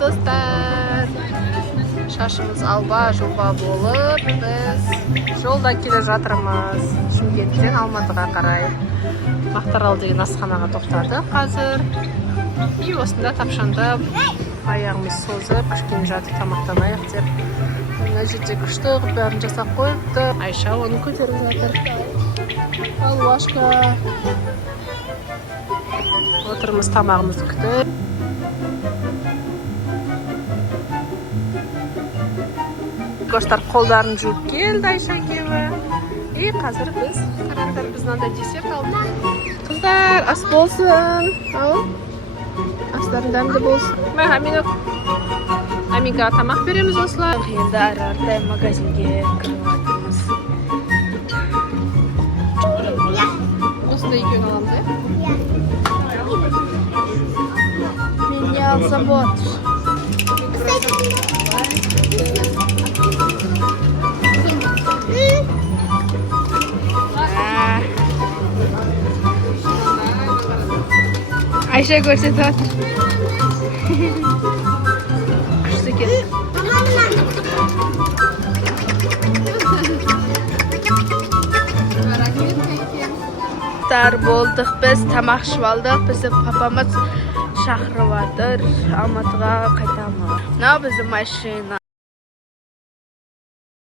достар. Шашымыз алба-жұлба болып, біз жолда келе жатырмыз. Шымкенттен Алматыға қарай. Мақтарал деген асханаға тоқтадық қазір. И осында тапшандап, аяғымыз созып, кішкене жатып тамақтанайық деп. Мына жерде күшті қылып бәрін жасап қойыпты. Айша оны көтеріп жатыр. Ал Вашка. Отырмыз, тамағымызды күтіп. Достар қолдарын жуып келді Айша кемі. И қазір біз қараңдар, біз мынандай десерт алдық. Қыздар, ас болсын. Ау? Астарың дәмді болсын. Амиға тамақ береміз осылай. Енді әрі магазинге кіріп жатырмыз. Осында екеуін аламыз, Мен не алсам болады. Ayşe görse de atır. Kuştu geldi. Болдық, біз тамақ ішіп алдық. Бізді папамыз шақырып жатыр. Алматыға қайтамыз. Мынау біздің машина.